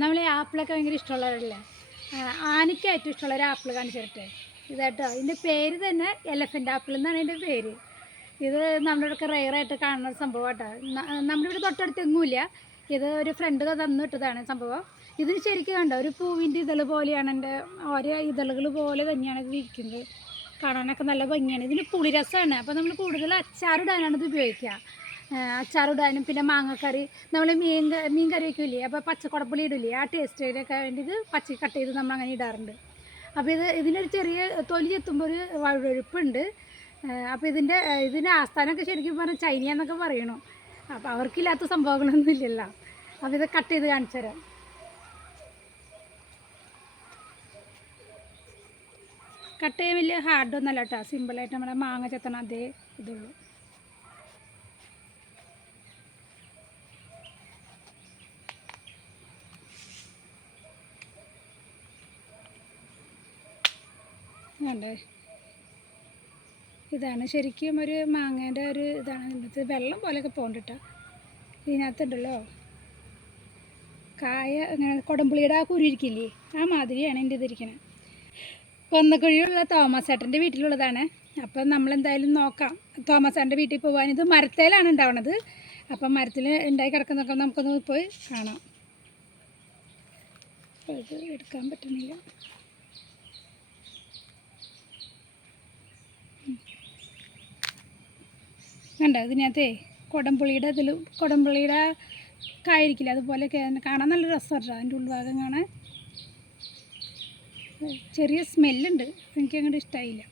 നമ്മൾ ഈ ആപ്പിളൊക്കെ ഭയങ്കര ഇഷ്ടമുള്ളവരല്ലേ? ആനയ്ക്ക് ഏറ്റവും ഇഷ്ടമുള്ള ഒരു ആപ്പിൾ കാണിച്ചു തരട്ടെ ഇതാട്ടോ. ഇതിന്റെ പേര് തന്നെ എലഫന്റ് ആപ്പിൾ എന്നാണ് ഇതിന്റെ പേര്. ഇത് നമ്മുടെ ഇവിടെ റെയറായിട്ട് കാണുന്ന സംഭവം കേട്ടോ നമ്മുടെ ഇവിടെ തൊട്ടടുത്ത് എങ്ങുമില്ല ഇത് ഒരു ഫ്രണ്ട് തന്നു സംഭവം. ഇതിന് ശരിക്കും കണ്ടോ? ഒരു പൂവിന്റെ ഇതൾ പോലെയാണ് എന്റെ ഓരോ ഇതളുകൾ പോലെ തന്നെയാണ് ഇത് ഇരിക്കുന്നത്. കാണാനൊക്കെ നല്ല ഭംഗിയാണ്. ഇതിന് പുളിരസമാണ്. അപ്പോൾ നമ്മൾ കൂടുതൽ അച്ചാറിടാനാണ് ഇത് ഉപയോഗിക്കുക. അച്ചാറിടാനും പിന്നെ മാങ്ങക്കറി. നമ്മൾ മീൻ മീൻ കറി വയ്ക്കില്ലേ അപ്പോൾ പച്ചക്കുടപ്പുളി ഇടില്ലേ ആ ടേസ്റ്റിനൊക്കെ വേണ്ടി ഇത് പച്ച കട്ട് ചെയ്ത് നമ്മൾ അങ്ങനെ ഇടാറുണ്ട്. അപ്പോൾ ഇത് ഇതിനൊരു ചെറിയ തൊലി എത്തുമ്പോൾ ഒരു വഴുവഴുപ്പുണ്ട്. അപ്പോൾ ഇതിന്റെ ഇതിന്റെ ആസ്ഥാനമൊക്കെ ശരിക്കും പറഞ്ഞാൽ ചൈന എന്നൊക്കെ പറയണു. അപ്പോൾ അവർക്കില്ലാത്ത സംഭവങ്ങളൊന്നും ഇല്ലല്ലോ. അപ്പോൾ ഇത് കട്ട് ചെയ്ത് കാണിച്ചു തരാം. കട്ട് ചെയ്യാൻ വലിയ ഹാർഡൊന്നുമല്ല കേട്ടോ സിമ്പിളായിട്ട് നമ്മുടെ മാങ്ങ ചെത്തണം അതേ ഇതുള്ളൂ. കണ്ടേ ഇതാണ്. ശരിക്കും ഒരു മാങ്ങേന്റെ ഒരു ഇതാണ്. ഇതിനകത്ത് വെള്ളം പോലെയൊക്കെ പോകണ്ടിട്ട. ഇതിനകത്തുണ്ടല്ലോ. കായ ഇങ്ങനെ കുടംപുളിയുടെ ആ കുരുരിക്കില്ലേ ആ മാതിരിയാണ് എന്റെ ഇതിരിക്കണത് കൊന്നക്കുഴിയുള്ള തോമസ് ഏട്ടന്റെ വീട്ടിലുള്ളതാണ്. അപ്പം നമ്മളെന്തായാലും നോക്കാം. തോമസ് ഏട്ടന്റെ വീട്ടിൽ പോകാൻ ഇത് മരത്തേലാണ് ഉണ്ടാവണത്. അപ്പം മരത്തിൽ ഉണ്ടായി കിടക്കുന്നൊക്കെ നമുക്കൊന്ന് പോയി കാണാം. എടുക്കാൻ പറ്റണില്ല കണ്ടോ? ഇതിനകത്തേ കുടംപുളിയുടെ ഇതിൽ കുടംപുളിയുടെ കായിരിക്കില്ല? അതുപോലെ കാണാൻ നല്ല രസമാണ് അതിന്റെ ഉൾഭാഗം കാണാൻ. ചെറിയ സ്മെല്ലുണ്ട്. എനിക്ക് അങ്ങോട്ട് ഇഷ്ടമായില്ല